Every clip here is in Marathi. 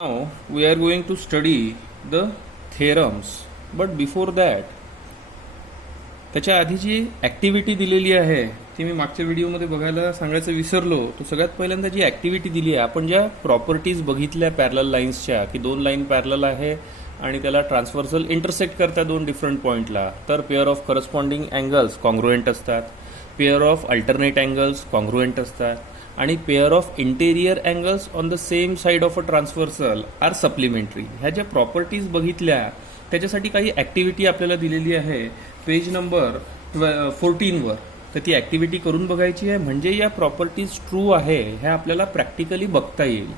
Now we are going to study the theorems, but before that त्याच्या आधी जी ॲक्टिव्हिटी दिलेली आहे ती मी मागच्या व्हिडिओमध्ये बघायला सांगायचं विसरलो. तो सगळ्यात पहिल्यांदा जी ॲक्टिव्हिटी दिली आहे, आपण ज्या प्रॉपर्टीज बघितल्या पॅरलल लाईन्सच्या की दोन लाईन पॅरलल आहे आणि त्याला ट्रान्सव्हर्सल इंटरसेक्ट करतात दोन डिफरंट पॉईंटला, तर pair of corresponding angles congruent असतात, pair of alternate angles congruent असतात आणि pair of interior angles on the same side of a transversal are supplementary. ह्या ज्या प्रॉपर्टीज बघितल्या त्याच्यासाठी काही ॲक्टिव्हिटी आपल्याला दिलेली आहे पेज नंबर 14वर. तर ती ॲक्टिव्हिटी करून बघायची आहे, म्हणजे या प्रॉपर्टीज ट्रू आहे ह्या आपल्याला प्रॅक्टिकली बघता येईल.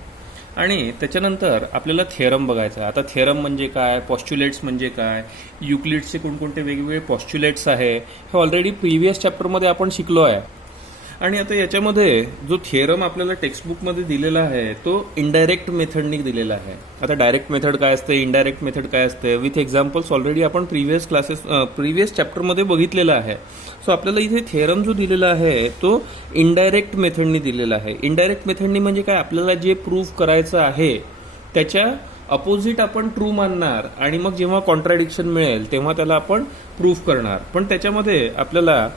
आणि त्याच्यानंतर आपल्याला थिअरम बघायचा. आता थिअरम म्हणजे काय, पॉस्च्युलेट्स म्हणजे काय, युक्लिड्सचे कोणकोणते वेगवेगळे पॉस्च्युलेट्स आहे हे ऑलरेडी प्रिव्हियस चॅप्टरमध्ये आपण शिकलो आहे. आणि आता याच्यामध्ये जो थिअरम आपल्याला टेक्स्टबुकमध्ये दिलेला आहे तो इनडायरेक्ट मेथडनी दिलेला आहे. आता डायरेक्ट मेथड काय असते, इनडायरेक्ट मेथड काय असते, विथ एक्झाम्पल्स ऑलरेडी आपण प्रिव्हियस चॅप्टरमध्ये बघितलेला आहे. सो आपल्याला इथे थिअरम जो दिलेला आहे तो इनडायरेक्ट मेथडनी दिलेला आहे. इनडायरेक्ट मेथडनी म्हणजे काय, आपल्याला जे प्रूव्ह करायचं आहे त्याच्या अपोजिट आपण ट्रू मानणार आणि मग जेव्हा कॉन्ट्राडिक्शन मिळेल तेव्हा त्याला आपण प्रूव्ह करणार. पण त्याच्यामध्ये आपल्याला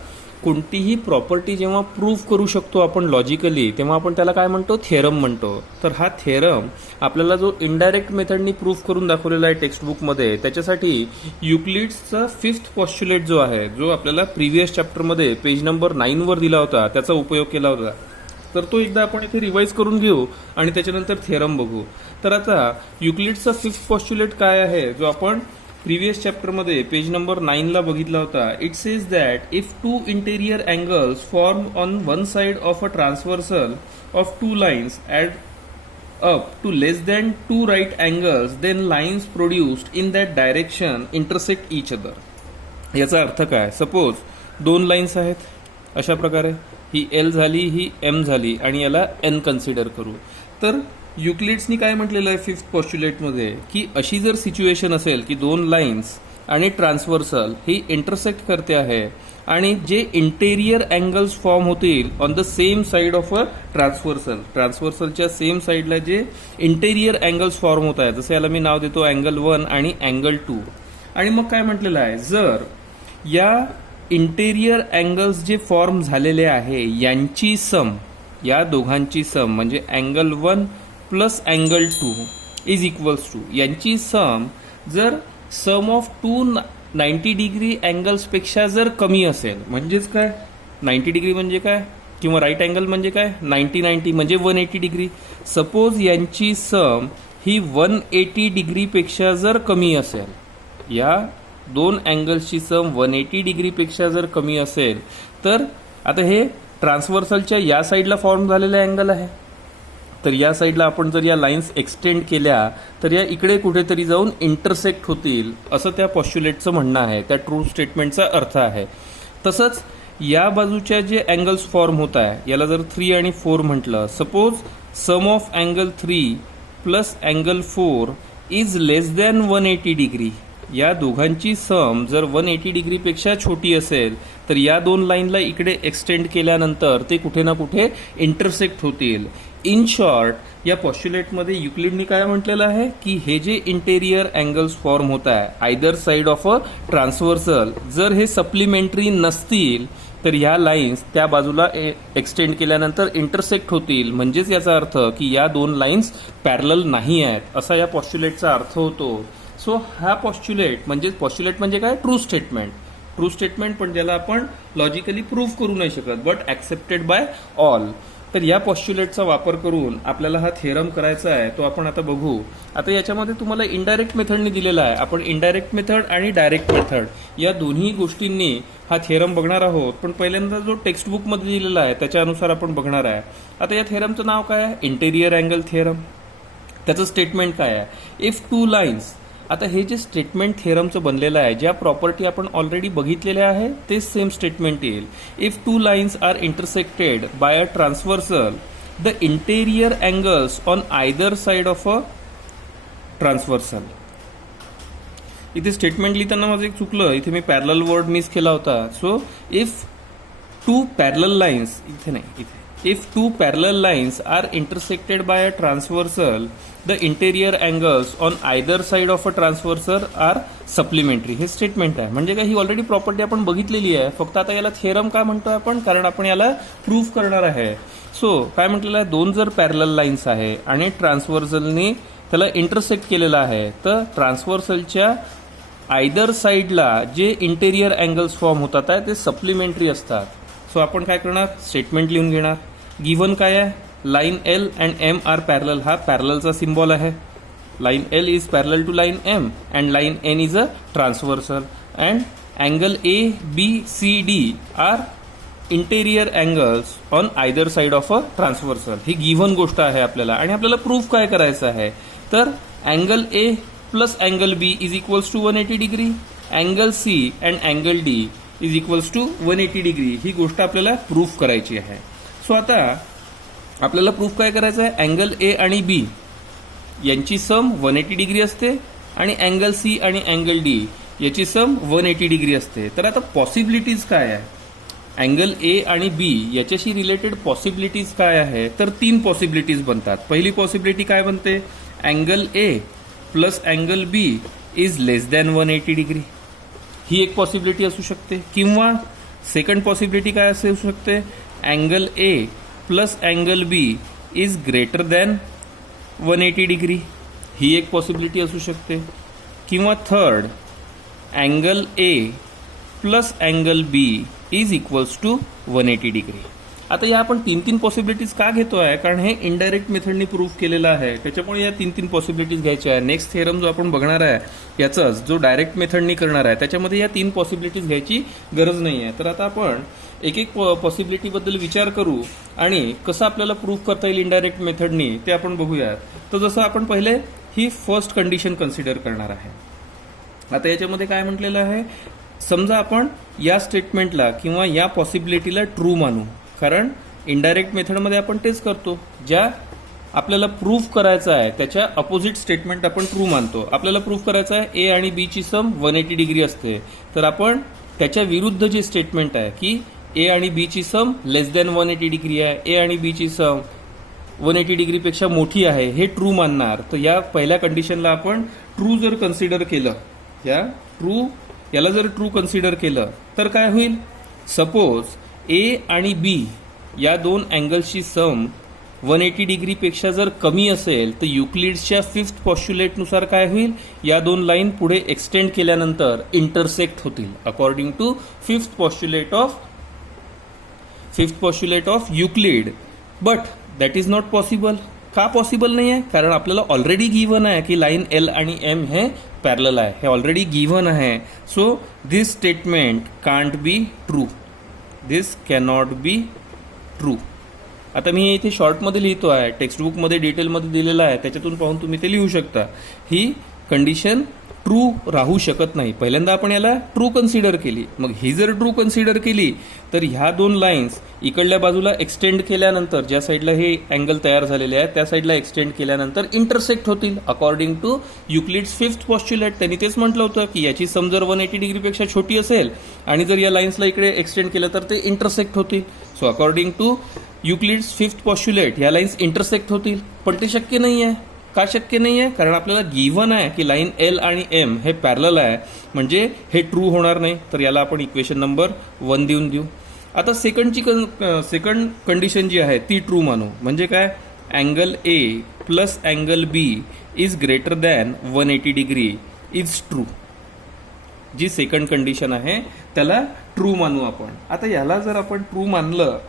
कोणतीही प्रॉपर्टी जेव्हा प्रूव्ह करू शकतो आपण लॉजिकली तेव्हा आपण त्याला काय म्हणतो, थिअरम म्हणतो. तर हा थिअरम आपल्याला जो इनडायरेक्ट मेथडनी प्रूव्ह करून दाखवलेला आहे टेक्स्टबुकमध्ये, त्याच्यासाठी युक्लिड्सचा 5th पॉस्च्युलेट जो आहे, जो आपल्याला प्रिव्हियस चॅप्टरमध्ये पेज नंबर 9वर दिला होता, त्याचा उपयोग केला होता. तर तो एकदा आपण इथे रिवाईज करून घेऊ आणि त्याच्यानंतर थिअरम बघू. तर आता युक्लिड्सचा 5th पॉस्च्युलेट काय आहे, जो आपण प्रिव्हियस चॅप्टरमध्ये पेज नंबर 9ला बघितला होता. It says that if two interior angles form on one side of a transversal of two lines add up to less than two right angles then lines produced in that direction intersect each other. याचा अर्थ काय, सपोज दोन लाईन्स आहेत अशा प्रकारे, ही एल झाली, ही एम झाली आणि याला एन कन्सिडर करू. तर युक्लिड्सनी काय म्हटलेलं आहे 5th पॉस्च्युलेटमध्ये, की अशी जर सिच्युएशन असेल की दोन लाईन्स आणि ट्रान्सव्हर्सल ही इंटरसेक्ट करते आहे आणि जे इंटेरियर अँगल्स फॉर्म होतील on the same side of a ट्रान्सव्हर्सलच्या सेम साईडला जे इंटेरियर अँगल्स फॉर्म होत आहेत, जसं याला मी नाव देतो अँगल 1 आणि अँगल 2. आणि मग काय म्हटलेलं आहे, जर या इंटेरियर अँगल्स जे फॉर्म झालेले आहे यांची सम, या दोघांची सम म्हणजे angle 1 plus angle 2 is equals to, यांची सम जर सम ऑफ टू 90 डिग्री अँगल्सपेक्षा जर कमी असेल, म्हणजेच काय 90 डिग्री म्हणजे काय, किंवा राईट अँगल म्हणजे काय 90 म्हणजे 180 डिग्री. सपोज यांची सम ही 180 डिग्रीपेक्षा जर कमी असेल, या दोन अँगल्सची सम 180 डिग्रीपेक्षा जर कमी असेल, तर आता हे ट्रान्सव्हर्सलच्या या साईडला फॉर्म झालेला अँगल आहे. तर या साईडला आपण जर या लाईन्स एक्सटेंड केल्या तर या इकडे कुठेतरी जाऊन इंटरसेक्ट होतील, असं त्या पॉस्च्युलेटचं म्हणणं आहे, त्या ट्रू स्टेटमेंटचा अर्थ आहे. तसंच या बाजूच्या जे अँगल्स फॉर्म होत आहे याला जर 3 आणि 4 म्हटलं, suppose sum of angle 3 plus angle 4 is less than 180 degree, या दोघांची सम जर 180 डिग्रीपेक्षा छोटी असेल तर या दोन लाईनला इकडे एक्सटेंड केल्यानंतर ते कुठे ना कुठे इंटरसेक्ट होतील. इन शॉर्ट, या पॉस्च्युलेटमध्ये युक्लिडनी काय म्हटलेलं आहे की हे जे इंटेरियर अँगल्स फॉर्म होत आहे either side of a transversal, जर हे सप्लिमेंटरी नसतील तर ह्या लाईन्स त्या बाजूला एक्सटेंड केल्यानंतर इंटरसेक्ट होतील, म्हणजेच याचा अर्थ की या दोन लाईन्स पॅरलल नाही आहेत, असा या पॉस्च्युलेटचा अर्थ होतो. सो हा पॉस्च्युलेट म्हणजे काय, ट्रू स्टेटमेंट पण ज्याला आपण लॉजिकली प्रूव्ह करू नाही शकत, बट ॲक्सेप्टेड बाय ऑल. तर या पॉस्च्युलेटचा वापर करून आपल्याला हा थिअरम करायचा आहे, तो आपण आता बघू. आता याच्यामध्ये तुम्हाला इनडायरेक्ट मेथडनी दिलेला आहे, आपण इनडायरेक्ट मेथड आणि डायरेक्ट मेथड या दोन्ही गोष्टींनी हा थिअरम बघणार आहोत. पण पहिल्यांदा जो टेक्स्टबुकमध्ये दिलेला आहे त्याच्यानुसार आपण बघणार आहे. आता या थिअरमचं नाव काय आहे, इंटेरियर अँगल थिअरम. त्याचं स्टेटमेंट काय आहे, इफ टू लाईन्स, आता हे जे स्टेटमेंट थिअरमचं बनलेलं आहे, ज्या प्रॉपर्टी आपण ऑलरेडी बघितलेल्या आहे तेच सेम स्टेटमेंट येईल. If two lines are intersected by a transversal, the interior angles on either side of a transversal. इथे स्टेटमेंट लिहिताना माझं एक चुकलं, इथे मी पॅरलल वर्ड मिस केला होता. So if two parallel lines, इथे नाही, इथे if two parallel lines are intersected by a transversal the interior angles on either side of a transversal are supplementary. हे स्टेटमेंट आहे. म्हणजे काय, ही ऑलरेडी प्रॉपर्टी आपण बघितलेली आहे, फक्त आता याला थेरम का म्हणतोय आपण, कारण आपण याला प्रूव्ह करणार आहे. सो काय म्हटलेलं आहे, दोन जर पॅरलल लाईन्स आहे आणि ट्रान्सव्हर्सलनी त्याला इंटरसेक्ट केलेलं आहे, तर ट्रान्सव्हर्सलच्या आयदर साईडला जे इंटेरियर अँगल्स फॉर्म होतात आहे ते सप्लिमेंटरी असतात. सो आपण काय करणार, स्टेटमेंट लिहून घेणार. गिव्हन काय आहे, line L and M are parallel. हा पॅरललचा सिम्बॉल आहे. Line L is parallel to line M and line N is a transversal and angle A B C D are interior angles on either side of a transversal. ही गिव्हन गोष्ट आहे आपल्याला, आणि आपल्याला प्रूफ काय करायचं आहे, तर angle A plus angle B is equals to 180 degree, angle C and angle D is equals to 180 degree. ही गोष्ट आपल्याला प्रूफ करायची आहे. सो आता आपल्याला प्रूफ काय करायचं आहे, अँगल ए आणि बी यांची सम 180 डिग्री असते आणि अँगल सी आणि अँगल डी याची सम 180 डिग्री असते. तर आता पॉसिबिलिटीज काय आहे, अँगल ए आणि बी याच्याशी रिलेटेड पॉसिबिलिटीज काय आहे, तर 3 पॉसिबिलिटीज बनतात. पहिली पॉसिबिलिटी काय बनते, angle A plus angle B is less than 180 degree. ही एक पॉसिबिलिटी असू शकते. किंवा सेकंड पॉसिबिलिटी काय असू शकते, angle A plus angle B is greater than 180 degree. ही एक पॉसिबिलिटी असू शकते. किंवा third, angle A plus angle B is equals to 180 degree. आता या आपण 3 पॉसिबिलिटीज का घेतो आहे, कारण हे इनडायरेक्ट मेथडनी प्रूव्ह केलेलं आहे, त्याच्यामुळे या 3 पॉसिबिलिटीज घ्यायच्या आहे. नेक्स्ट थेरम जो आपण बघणार आहे याचाच, जो डायरेक्ट मेथडनी करणार आहे, त्याच्यामध्ये या 3 पॉसिबिलिटीज घ्यायची गरज नाही आहे. तर आता आपण एक पॉसिबिलिटीबद्दल विचार करू आणि कसं आपल्याला प्रूव्ह करता येईल इनडायरेक्ट मेथडनी ते आपण बघूयात. तर जसं आपण पहिले ही फर्स्ट कंडिशन कन्सिडर करणार आहे. आता याच्यामध्ये काय म्हटलेलं आहे, समजा आपण या स्टेटमेंटला किंवा या पॉसिबिलिटीला ट्रू मानू, कारण इनडायरेक्ट मेथडमध्ये आपण तेच करतो. ज्या आपल्याला प्रूफ करायचं आहे त्याच्या अपोजिट स्टेटमेंट आपण ट्रू मानतो. आपल्याला प्रूफ करायचं आहे ए आणि बी ची सम 180 डिग्री असते, तर आपण त्याच्या विरुद्ध जे स्टेटमेंट आहे की ए आणि बी ची सम लेस दॅन 180 डिग्री आहे, ए आणि बी ची सम 180 डिग्रीपेक्षा मोठी आहे, हे ट्रू मानणार. तर या पहिल्या कंडिशनला आपण ट्रू जर कन्सिडर केलं, याला जर ट्रू कन्सिडर केलं तर काय होईल, सपोज ए आणि बी या 2 अँगल्सची सम 180 डिग्रीपेक्षा जर कमी असेल तर युक्लिड्सच्या 5th पॉस्ट्युलेटनुसार काय होईल, या 2 लाईन पुढे एक्सटेंड केल्यानंतर इंटरसेक्ट होतील according to 5th postulate of Euclid. But that is not possible. का पॉसिबल नाही आहे, कारण आपल्याला ऑलरेडी गिव्हन आहे की लाईन एल आणि एम हे पॅरलल आहे, हे ऑलरेडी गिव्हन आहे. So this statement can't be true, this cannot be true. आता मी इथे शॉर्टमध्ये लिहितो आहे, टेक्स्टबुकमध्ये डिटेलमध्ये दिलेलं आहे, त्याच्यातून पाहून तुम्ही ते लिहू शकता. ही कंडिशन ट्रू राहू शकत नाही. पहिल्यांदा आपण याला ट्रू कन्सिडर केली, मग ही जर ट्रू कन्सिडर केली तर ह्या 2 लाईन्स इकडल्या बाजूला एक्सटेंड केल्यानंतर, ज्या साईडला हे अँगल तयार झालेले आहे त्या साईडला एक्सटेंड केल्यानंतर इंटरसेक्ट होतील अकॉर्डिंग टू युक्लिड्स 5th पॉस्ट्युलेट. त्यांनी तेच म्हटलं होतं की याची सम जर 180 डिग्रीपेक्षा छोटी असेल आणि जर या लाईन्सला इकडे एक्सटेंड केलं तर ते इंटरसेक्ट होतील. सो अकॉर्डिंग टू युक्लिड्स 5th पॉस्ट्युलेट ह्या लाईन्स इंटरसेक्ट होतील. पण ते शक्य नाही आहे. का शक्य नाही आहे, कारण आपल्याला गिव्हन आहे की लाईन एल आणि एम हे पॅरलल आहे, म्हणजे हे ट्रू होणार नाही. तर याला आपण इक्वेशन नंबर 1 देऊ. आता सेकंड कंडिशन जी आहे ती ट्रू मानू. म्हणजे काय, angle A plus angle B is greater than 180 degree is true. जी सेकंड कंडिशन आहे त्याला ट्रू मानू आपण. आता याला जर आपण ट्रू मानलं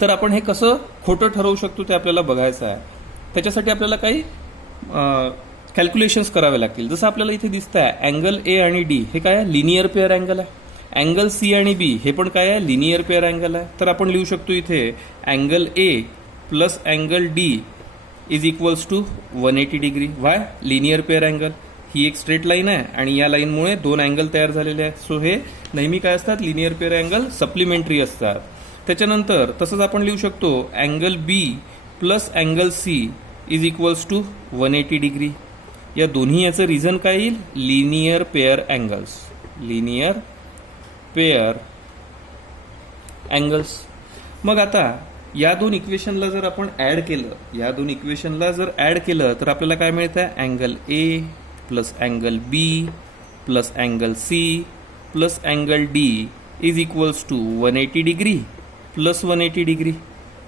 तर आपण हे कसं खोटं ठरवू शकतो ते आपल्याला बघायचं आहे. त्याच्यासाठी आपल्याला काही कॅल्क्युलेशन्स करावे लागतील. जसं आपल्याला इथे दिसतं आहे अँगल ए आणि डी हे काय आहे, लिनियर पेअर अँगल आहे. अँगल सी आणि बी हे पण काय आहे, लिनियर पेअर अँगल आहे. तर आपण लिहू शकतो इथे angle A plus angle D is equals to 180 degree. Why, linear pair angle. ही एक स्ट्रेट लाईन आहे आणि या लाईनमुळे 2 अँगल तयार झालेले आहेत. सो हे नेहमी काय असतात, लिनियर पेअर अँगल सप्लिमेंटरी असतात. त्याच्यानंतर तसंच आपण लिहू शकतो angle B plus angle C is equals to 180 degree. या दोन्ही याचं रिझन काय येईल, linear pair angles. Linear pair angles. मग आता या दोन इक्वेशनला जर आपण ॲड केलं तर आपल्याला काय मिळतं? Angle A plus angle B plus angle C plus angle D is equals to 180 degree plus 180 degree.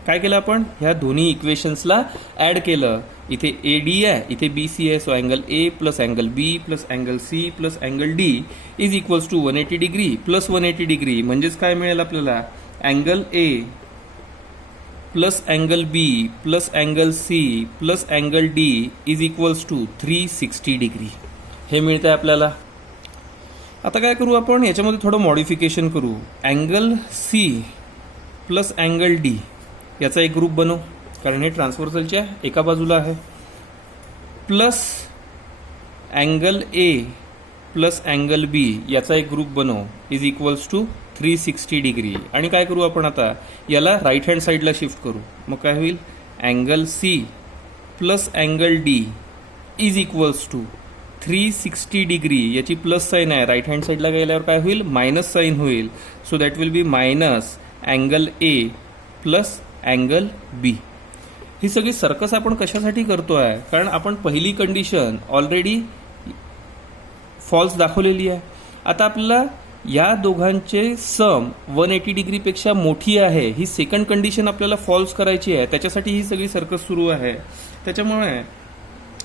काय केलं आपण? ह्या दोन्ही इक्वेशन्सला ॲड केलं. इथे ए डी आहे, इथे बी सी आहे. So angle A plus angle B plus angle C plus angle D is equals to 180 degree plus 180 degree. म्हणजेच काय मिळेल आपल्याला? Angle A plus angle B plus angle C plus angle D is equals to 360 degree. हे मिळतं आहे आपल्याला. आता काय करू आपण? याच्यामध्ये थोडं मॉडिफिकेशन करू. Angle C plus angle D याचा एक ग्रुप बनवू, कारण हे ट्रान्सव्हर्सलच्या एका बाजूला आहे. Plus angle A plus angle B याचा एक ग्रुप बनवू इज इक्वल्स टू 360 डिग्री. आणि काय करू आपण आता? याला राईट हँड साईडला शिफ्ट करू. मग काय होईल? Angle C plus angle D is equals to 360 degree. याची प्लस साईन आहे, राईट हँड साईडला गेल्यावर काय होईल? मायनस साईन होईल. So that will be minus angle A plus angle B. ही सगळी सर्कस आपण कशासाठी करतो आहे? कारण आपण पहिली कंडिशन ऑलरेडी फॉल्स दाखवलेली आहे. आता आपल्याला या दोघांचे सम 180 डिग्रीपेक्षा मोठी आहे ही सेकंड कंडिशन आपल्याला फॉल्स करायची आहे. त्याच्यासाठी ही सगळी सर्कस सुरू आहे. त्याच्यामुळे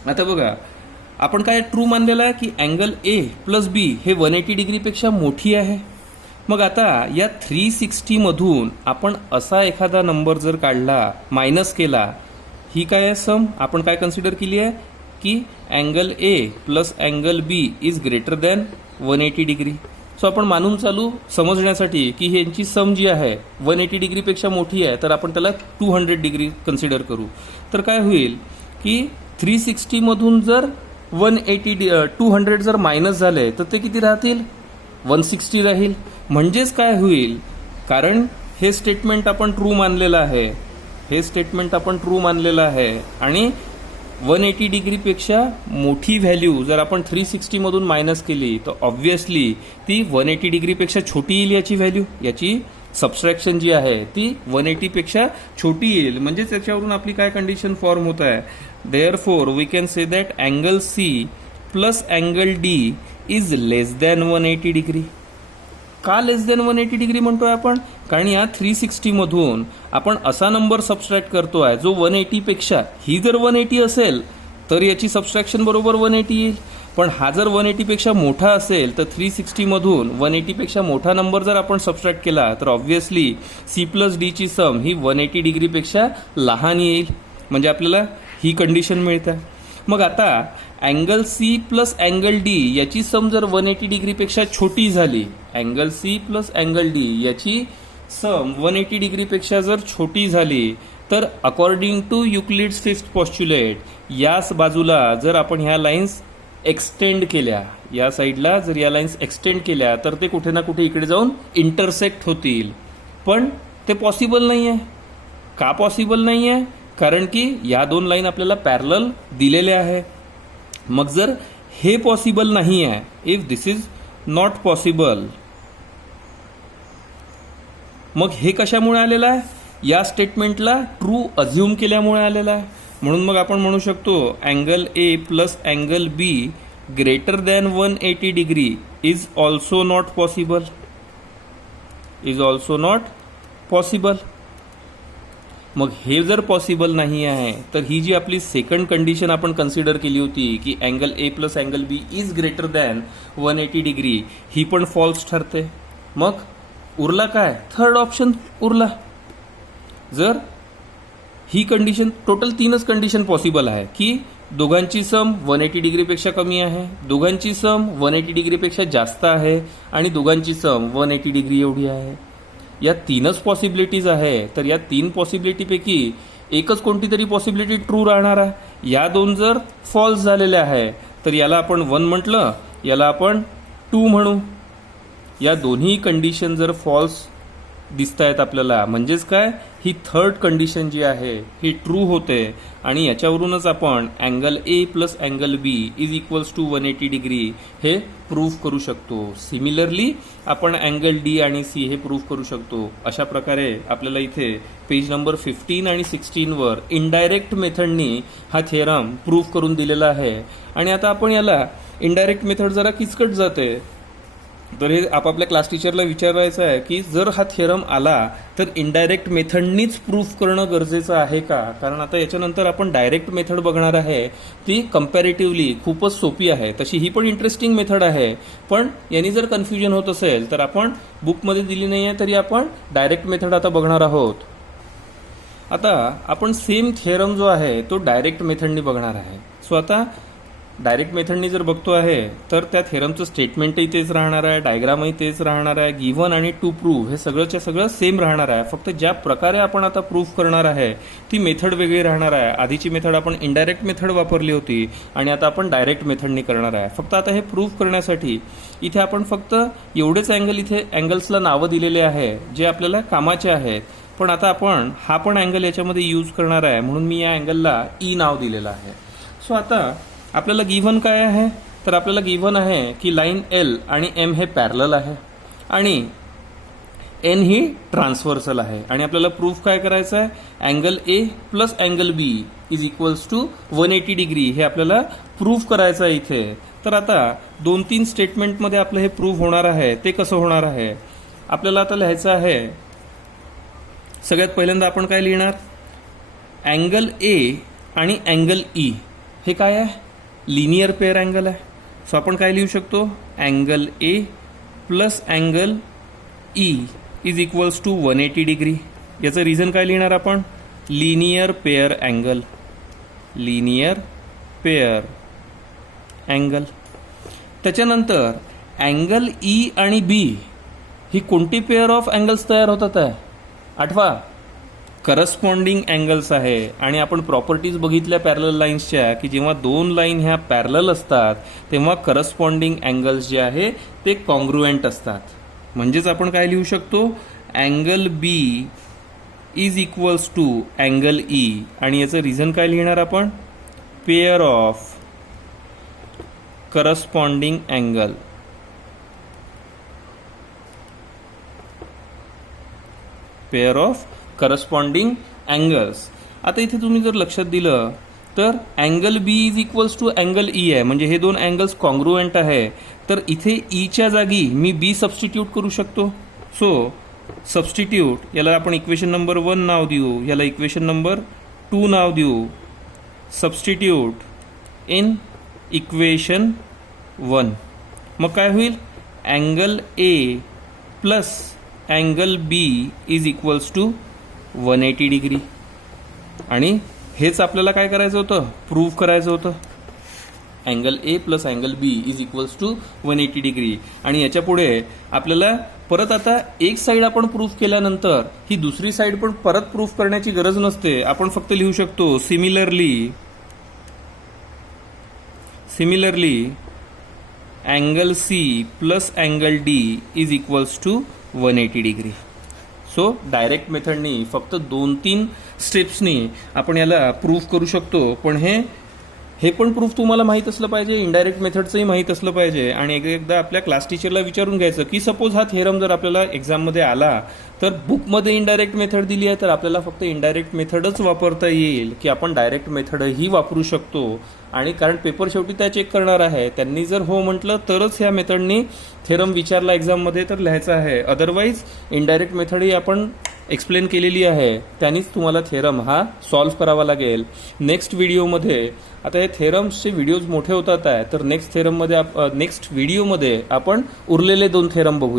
आता बघा, आपण काय ट्रू मानलेलं आहे की अँगल ए प्लस बी हे 180 डिग्रीपेक्षा मोठी आहे. मग आता या 360 मधून आपण असा एखादा नंबर जर काढला, मायनस केला, ही काय आहे सम? आपण काय कन्सिडर केली आहे की angle A plus angle B is greater than 180 degree. So आपण मानून चालू समजण्यासाठी की ह्यांची सम जी आहे 180 डिग्रीपेक्षा मोठी आहे, तर आपण त्याला 200 डिग्री कन्सिडर करू. तर काय होईल की 360 मधून जर 200 जर मायनस झाले तर ते किती राहतील? 160 राहील. म्हणजेच काय होईल? कारण हे स्टेटमेंट आपण ट्रू मानलेलं आहे, आणि 180 डिग्रीपेक्षा मोठी व्हॅल्यू जर आपण 360 मधून मायनस केली तर ऑब्व्हियसली ती 180 डिग्रीपेक्षा छोटी येईल. याची व्हॅल्यू, याची सबस्ट्रॅक्शन जी आहे ती 180 पेक्षा छोटी येईल. म्हणजे त्याच्यावरून आपली काय कंडिशन फॉर्म होत आहे? Therefore we can say that angle C plus angle D is less than 180 degree. का लेस दॅन 180 डिग्री म्हणतोय आपण? कारण या 360 मधून आपण असा नंबर सबस्ट्रॅक्ट करतोय जो 180 पेक्षा, ही जर 180 असेल तर याची सबस्ट्रॅक्शन बरोबर 180 येईल. पण हा जर 180 पेक्षा मोठा असेल तर 360 मधून 180 पेक्षा मोठा नंबर जर आपण सबस्ट्रॅक्ट केला तर ऑब्व्हियसली सी प्लस डी ची सम ही 180 डिग्रीपेक्षा लहान येईल. म्हणजे आपल्याला ही कंडिशन मिळते. मग आता angle C plus angle D याची सम जर 180 डिग्रीपेक्षा छोटी झाली, angle C plus angle D याची सम 180 डिग्रीपेक्षा जर छोटी झाली, तर according to Euclid's fifth postulate याच बाजूला जर आपण ह्या लाईन्स एक्सटेंड केल्या, या साईडला जर या लाईन्स एक्सटेंड केल्या तर ते कुठे ना कुठे इकडे जाऊन इंटरसेक्ट होतील. पण ते पॉसिबल नाही आहे. का पॉसिबल नाही आहे? कारण की या दोन लाईन आपल्याला पॅरलल दिलेल्या आहे. मग जर हे पॉसिबल नाही आहे, if this is not possible, मग हे कशामुळे आलेलं आहे? या स्टेटमेंटला ट्रू अझ्युम केल्यामुळे आलेला आहे. म्हणून मग आपण म्हणू शकतो angle A plus angle be greater than 180 degree is also not possible. मग हे जर पॉसिबल नाही आहे तर ही जी आपली सेकंड कंडिशन आपण कन्सिडर केली होती की angle A plus angle B is greater than 180 degree, ही पण फॉल्स ठरते. मग उरला काय? थर्ड ऑप्शन उरला. जर ही कंडिशन, टोटल 3च कंडिशन पॉसिबल आहे की दोघांची सम 180 डिग्रीपेक्षा कमी आहे, दोघांची सम 180 डिग्रीपेक्षा जास्त आहे, आणि दोघांची सम 180 डिग्री एवढी आहे. या 3च पॉसिबिलिटीज आहे. तर या 3 पॉसिबिलिटीपैकी एकच कोणती तरी पॉसिबिलिटी ट्रू राहणार आहे. या 2 जर फॉल्स झालेल्या आहे तर याला आपण 1 म्हटलं, याला आपण 2 म्हणू. या दोन्ही कंडिशन जर फॉल्स दिसत आहेत आपल्याला. म्हणजेच काय, ही थर्ड कंडिशन जी आहे ही ट्रू होते आणि याच्यावरूनच आपण angle A plus angle B is equals to 180 degree हे प्रूव्ह करू शकतो. सिमिलरली आपण अँगल डी आणि सी हे प्रूव्ह करू शकतो. अशा प्रकारे आपल्याला इथे पेज नंबर 15 आणि 16 वर इनडायरेक्ट मेथडनी हा थिअरम प्रूव्ह करून दिलेला आहे. आणि आता आपण याला इनडायरेक्ट मेथड जरा किचकट जाते, तर हे आपापल्या क्लास टीचरला विचारायचं आहे की जर हा थिअरम आला तर इनडायरेक्ट मेथडनीच प्रूफ करणं गरजेचं आहे का. कारण आता याच्यानंतर आपण डायरेक्ट मेथड बघणार आहे, ती कम्पॅरेटिव्हली खूपच सोपी आहे. तशी ही पण इंटरेस्टिंग मेथड आहे, पण यांनी जर कन्फ्युजन होत असेल तर आपण बुकमध्ये दिली नाही आहे तरी आपण डायरेक्ट मेथड आता बघणार आहोत. आता आपण सेम थिअरम जो आहे तो डायरेक्ट मेथडनी बघणार आहे. सो आता डायरेक्ट मेथडनी जर बघतो आहे तर त्या थिअरमचं स्टेटमेंटही तेच राहणार आहे, डायग्रामही तेच राहणार आहे, गिव्हन आणि टू प्रूव्ह हे सगळंच्या सगळं सेम राहणार आहे. फक्त ज्या प्रकारे आपण आता प्रूव्ह करणार आहे ती मेथड वेगळी राहणार आहे. आधीची मेथड आपण इनडायरेक्ट मेथड वापरली होती आणि आता आपण डायरेक्ट मेथडनी करणार आहे. फक्त आता हे प्रूव्ह करण्यासाठी इथे आपण फक्त एवढेच अँगल, इथे अँगल्सला नावं दिलेले आहे जे आपल्याला कामाचे आहेत. पण आता आपण हा पण अँगल याच्यामध्ये यूज करणार आहे, म्हणून मी या अँगलला ई नाव दिलेलं आहे. सो आता आपल्याला गिव्हन काय आहे, तर आपल्याला गिव्हन आहे की लाईन एल आणि एम हे पॅरलल आहे आणि एन ही ट्रान्सव्हर्सल आहे. आणि आपल्याला प्रूफ काय करायचं आहे, angle A plus angle B is equals to 180 degree हे आपल्याला प्रूफ करायचं आहे इथे. तर आता 2-3 स्टेटमेंटमध्ये आपलं हे प्रूफ होणार आहे. ते कसं होणार आहे, आपल्याला आता लिहायचं आहे. सगळ्यात पहिल्यांदा आपण काय लिहिणार, अँगल ए आणि अँगल ई हे काय आहे, लिनियर पेअर अँगल आहे. सो आपण काय लिहू शकतो, angle A plus angle E is equals to 180 degree. याचं रिझन काय लिहिणार आपण, linear pair angle, linear pair angle. त्याच्यानंतर अँगल ई आणि बी ही कोणती पेअर ऑफ अँगल्स तयार होतात आहे, आठवा, करस्पॉन्डिंग अँगल्स आहे. आणि आपण प्रॉपर्टीज बघितल्या पॅरलल लाईन्सच्या की जेव्हा दोन लाईन ह्या पॅरलल असतात तेव्हा करस्पॉन्डिंग अँगल्स जे आहे ते कॉन्ग्रुएंट असतात. म्हणजेच आपण काय लिहू शकतो, angle B is equals to angle E. आणि याचं रिझन काय लिहिणार आपण, pair of corresponding angle, pair of corresponding angles. आता इथे तुम्ही जर लक्षात दिलं तर angle B is equals to angle E आहे, म्हणजे हे दोन अँगल्स कॉन्ग्रुएंट आहे. तर इथे ईच्या जागी मी बी सबस्टिट्यूट करू शकतो. सो सबस्टिट्यूट, याला आपण इक्वेशन नंबर 1 नाव देऊ, याला इक्वेशन नंबर 2 नाव देऊ. Substitute in equation 1. मग काय होईल, angle A plus angle B is equals to 180 degree. आणि हेच आपल्याला काय करायचं होतं, प्रूव्ह करायचं होतं. Angle A plus angle B is equals to 180 degree. आणि याच्या पुढे आपल्याला परत आता एक साईड आपण प्रूव्ह केल्यानंतर ही दुसरी साईड पण परत प्रूव्ह करण्याची गरज नसते. आपण फक्त लिहू शकतो similarly angle C plus angle D is equals to 180 degree. So direct मेथडनी फक्त 2-3 स्टेप्सनी आपण याला प्रूव्ह करू शकतो. पण हे पण प्रूफ तुम्हाला माहीत असलं पाहिजे, इनडायरेक्ट मेथडचंही माहीत असलं पाहिजे. आणि एकदा आपल्या क्लास टीचरला विचारून घ्यायचं की सपोज हा थिअरम जर आपल्याला एक्झाममध्ये आला तर बुकमध्ये इनडायरेक्ट मेथड दिली आहे तर आपल्याला फक्त इनडायरेक्ट मेथडच वापरता येईल की आपण डायरेक्ट मेथडही वापरू शकतो. आणि कारण पेपर शेवटी त्या चेक करणार आहे, त्यांनी जर हो म्हटलं तरच ह्या मेथडनी थिअरम विचारला एक्झाममध्ये तर लिहायचं आहे. अदरवाईज इनडायरेक्ट मेथडही आपण एक्सप्लेन केलेली आहे, त्यांनीच तुम्हाला थिअरम हा सॉल्व्ह करावा लागेल. नेक्स्ट व्हिडिओमध्ये आता हे थेरम्सचे व्हिडिओज मोठे होतात आहे, तर नेक्स्ट व्हिडिओमध्ये आपण उरलेले 2 थेरम बघू.